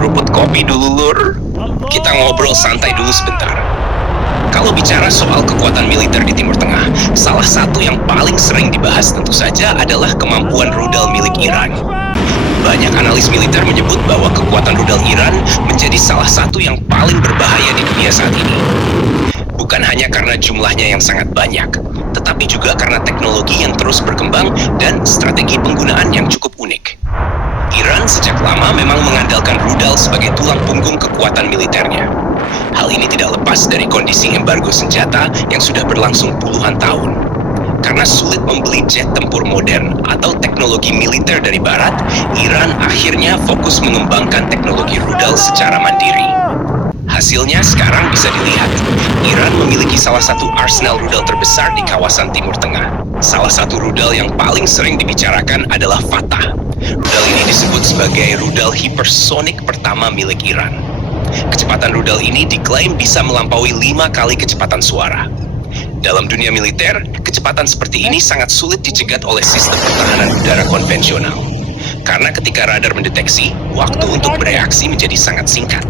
seruput kopi dulu, Lur? Kita ngobrol santai dulu sebentar. Kalau bicara soal kekuatan militer di Timur Tengah, salah satu yang paling sering dibahas tentu saja adalah kemampuan rudal milik Iran. Banyak analis militer menyebut bahwa kekuatan rudal Iran menjadi salah satu yang paling berbahaya di dunia saat ini. Bukan hanya karena jumlahnya yang sangat banyak, tetapi juga karena teknologi yang terus berkembang dan strategi penggunaan yang cukup unik. Iran sejak lama memang mengandalkan rudal sebagai tulang punggung kekuatan militernya. Hal ini tidak lepas dari kondisi embargo senjata yang sudah berlangsung puluhan tahun. Karena sulit membeli jet tempur modern atau teknologi militer dari Barat, Iran akhirnya fokus mengembangkan teknologi rudal secara mandiri. Hasilnya sekarang bisa dilihat. Iran memiliki salah satu arsenal rudal terbesar di kawasan Timur Tengah. Salah satu rudal yang paling sering dibicarakan adalah Fatah. Rudal ini disebut sebagai rudal hipersonik pertama milik Iran. Kecepatan rudal ini diklaim bisa melampaui 5 kali kecepatan suara. Dalam dunia militer, kecepatan seperti ini sangat sulit dicegat oleh sistem pertahanan udara konvensional. Karena ketika radar mendeteksi, waktu untuk bereaksi menjadi sangat singkat.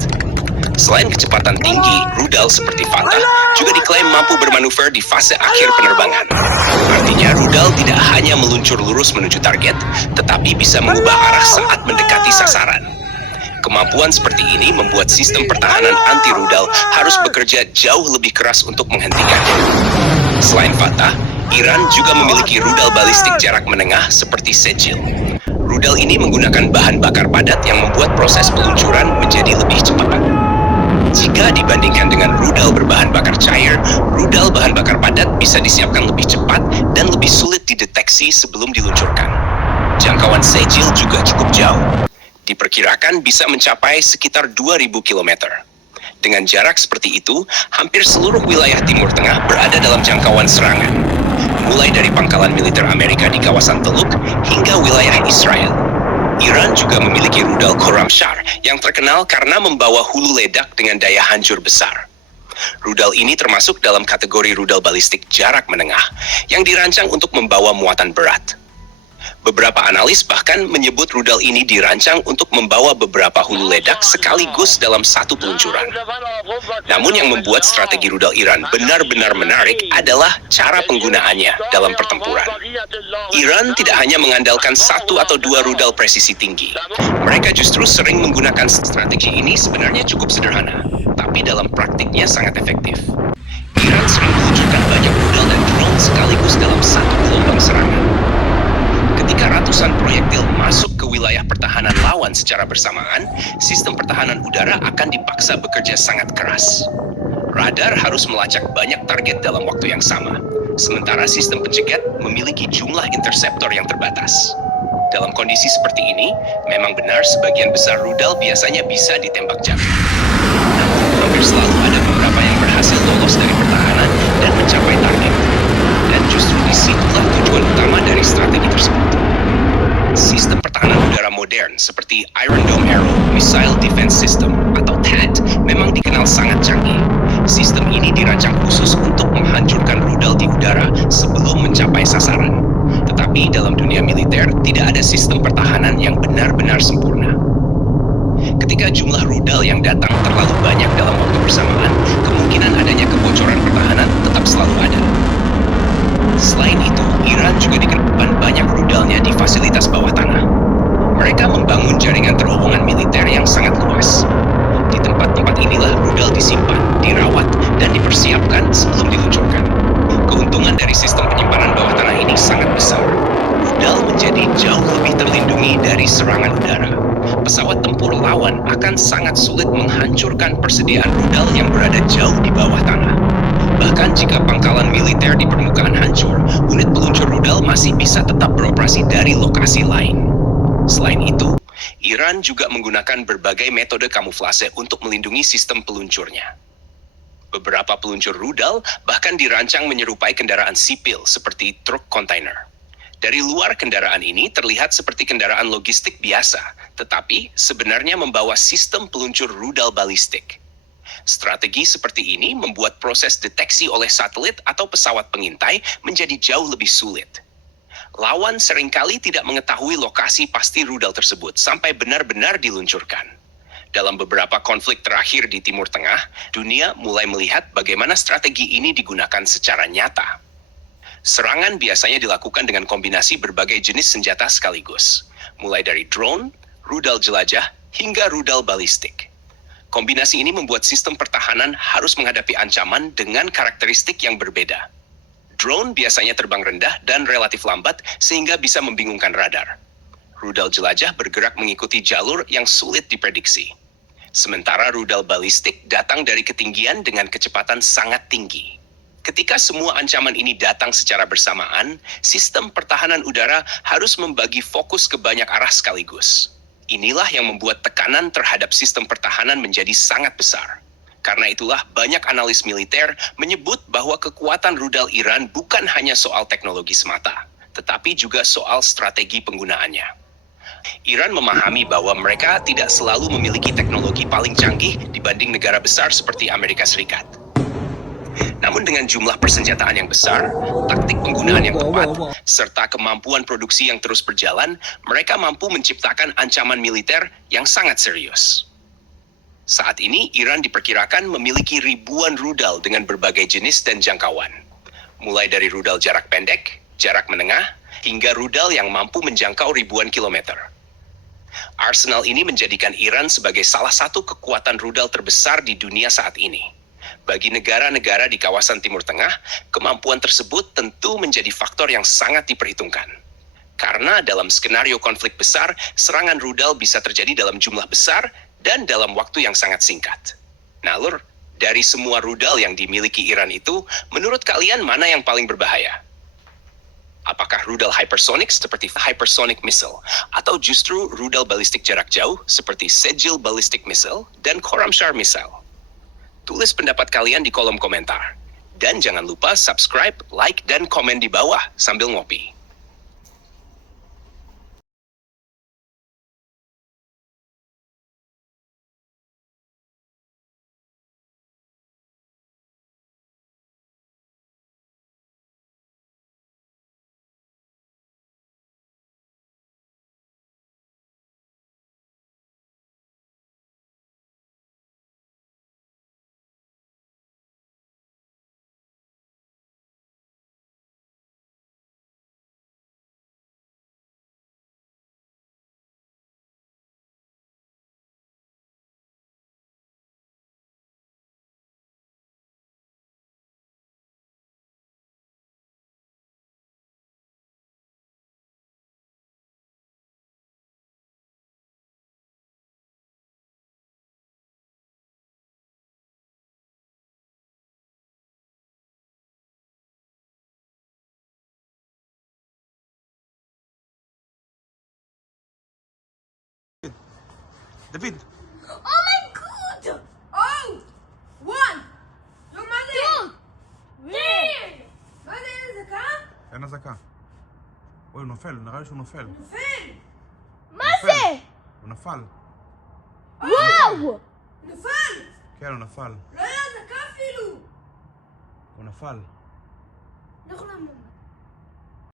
Selain kecepatan tinggi, rudal seperti Fatah juga diklaim mampu bermanuver di fase akhir penerbangan. Artinya rudal tidak hanya meluncur lurus menuju target, tetapi bisa mengubah arah saat mendekati sasaran. Kemampuan seperti ini membuat sistem pertahanan anti-rudal harus bekerja jauh lebih keras untuk menghentikannya. Selain Fatah, Iran juga memiliki rudal balistik jarak menengah seperti Sejil. Rudal ini menggunakan bahan bakar padat yang membuat proses peluncuran menjadi lebih cepat. Jika dibandingkan dengan rudal berbahan bakar cair, rudal bahan bakar padat bisa disiapkan lebih cepat dan lebih sulit dideteksi sebelum diluncurkan. Jangkauan Sejil juga cukup jauh. Diperkirakan bisa mencapai sekitar 2.000 km. Dengan jarak seperti itu, hampir seluruh wilayah Timur Tengah berada dalam jangkauan serangan. Mulai dari pangkalan militer Amerika di kawasan Teluk hingga wilayah Israel. Iran juga memiliki rudal Khorramshahr yang terkenal karena membawa hulu ledak dengan daya hancur besar. Rudal ini termasuk dalam kategori rudal balistik jarak menengah yang dirancang untuk membawa muatan berat. Beberapa analis bahkan menyebut rudal ini dirancang untuk membawa beberapa hulu ledak sekaligus dalam satu peluncuran. Namun yang membuat strategi rudal Iran benar-benar menarik adalah cara penggunaannya dalam pertempuran. Iran tidak hanya mengandalkan satu atau dua rudal presisi tinggi. Mereka justru sering menggunakan strategi ini sebenarnya cukup sederhana, tapi dalam praktiknya sangat efektif. Iran sering meluncurkan banyak rudal dan drone sekaligus dalam satu gelombang serangan. Ketika ratusan proyektil masuk ke wilayah pertahanan lawan secara bersamaan, sistem pertahanan udara akan dipaksa bekerja sangat keras. Radar harus melacak banyak target dalam waktu yang sama, sementara sistem pencegat memiliki jumlah interseptor yang terbatas. Dalam kondisi seperti ini, memang benar sebagian besar rudal biasanya bisa ditembak jauh. Namun, hampir selalu ada beberapa yang berhasil lolos dari pertahanan dan mencapai target. Dan justru disitulah tujuan utama dari strategi tersebut. Sistem pertahanan udara modern seperti Iron Dome Arrow Missile Defense System atau THAAD memang dikenal sangat canggih. Sistem ini dirancang khusus untuk menghancurkan rudal di udara sebelum mencapai sasaran. Tetapi dalam dunia militer tidak ada sistem pertahanan yang benar-benar sempurna. Ketika jumlah rudal yang datang terlalu banyak dalam waktu bersamaan, kemungkinan adanya kebocoran pertahanan tetap selalu ada. Selain itu, Iran juga dikenalkan banyak rudalnya di fasilitas bawah tanah. Mereka membangun jaringan terowongan militer yang sangat luas. Di tempat-tempat inilah rudal disimpan, dirawat, dan dipersiapkan sebelum diluncurkan. Keuntungan dari sistem penyimpanan bawah tanah ini sangat besar. Rudal menjadi jauh lebih terlindungi dari serangan udara. Pesawat tempur lawan akan sangat sulit menghancurkan persediaan rudal yang berada jauh di bawah tanah. Bahkan jika pangkalan militer di permukaan hancur, unit peluncur rudal masih bisa tetap beroperasi dari lokasi lain. Selain itu, Iran juga menggunakan berbagai metode kamuflase untuk melindungi sistem peluncurnya. Beberapa peluncur rudal bahkan dirancang menyerupai kendaraan sipil seperti truk kontainer. Dari luar kendaraan ini terlihat seperti kendaraan logistik biasa, tetapi sebenarnya membawa sistem peluncur rudal balistik. Strategi seperti ini membuat proses deteksi oleh satelit atau pesawat pengintai menjadi jauh lebih sulit. Lawan seringkali tidak mengetahui lokasi pasti rudal tersebut sampai benar-benar diluncurkan. Dalam beberapa konflik terakhir di Timur Tengah, dunia mulai melihat bagaimana strategi ini digunakan secara nyata. Serangan biasanya dilakukan dengan kombinasi berbagai jenis senjata sekaligus, mulai dari drone, rudal jelajah, hingga rudal balistik. Kombinasi ini membuat sistem pertahanan harus menghadapi ancaman dengan karakteristik yang berbeda. Drone biasanya terbang rendah dan relatif lambat sehingga bisa membingungkan radar. Rudal jelajah bergerak mengikuti jalur yang sulit diprediksi. Sementara rudal balistik datang dari ketinggian dengan kecepatan sangat tinggi. Ketika semua ancaman ini datang secara bersamaan, sistem pertahanan udara harus membagi fokus ke banyak arah sekaligus. Inilah yang membuat tekanan terhadap sistem pertahanan menjadi sangat besar. Karena itulah banyak analis militer menyebut bahwa kekuatan rudal Iran bukan hanya soal teknologi semata, tetapi juga soal strategi penggunaannya. Iran memahami bahwa mereka tidak selalu memiliki teknologi paling canggih dibanding negara besar seperti Amerika Serikat. Namun dengan jumlah persenjataan yang besar, taktik penggunaan yang tepat, serta kemampuan produksi yang terus berjalan, mereka mampu menciptakan ancaman militer yang sangat serius. Saat ini, Iran diperkirakan memiliki ribuan rudal dengan berbagai jenis dan jangkauan. Mulai dari rudal jarak pendek, jarak menengah, hingga rudal yang mampu menjangkau ribuan kilometer. Arsenal ini menjadikan Iran sebagai salah satu kekuatan rudal terbesar di dunia saat ini. Bagi negara-negara di kawasan Timur Tengah, kemampuan tersebut tentu menjadi faktor yang sangat diperhitungkan. Karena dalam skenario konflik besar, serangan rudal bisa terjadi dalam jumlah besar dan dalam waktu yang sangat singkat. Nah, Lur, dari semua rudal yang dimiliki Iran itu, menurut kalian mana yang paling berbahaya? Apakah rudal hypersonic seperti hypersonic missile, atau justru rudal balistik jarak jauh seperti Sejil ballistic missile dan Khorramshahr missile? Tulis pendapat kalian di kolom komentar. Dan jangan lupa subscribe, like, dan komen di bawah sambil ngopi. David, Oh my god! Oh! One! Your mother! Three! מother זקה? אין אזעקה. אוי, הוא נופל, נראה לי שהוא נופל. נופל! מה זה? הוא נפל. וואו! נפל! כן, הוא נפל. לא היה אזעקה אפילו! הוא נפל. אנחנו נעמוד.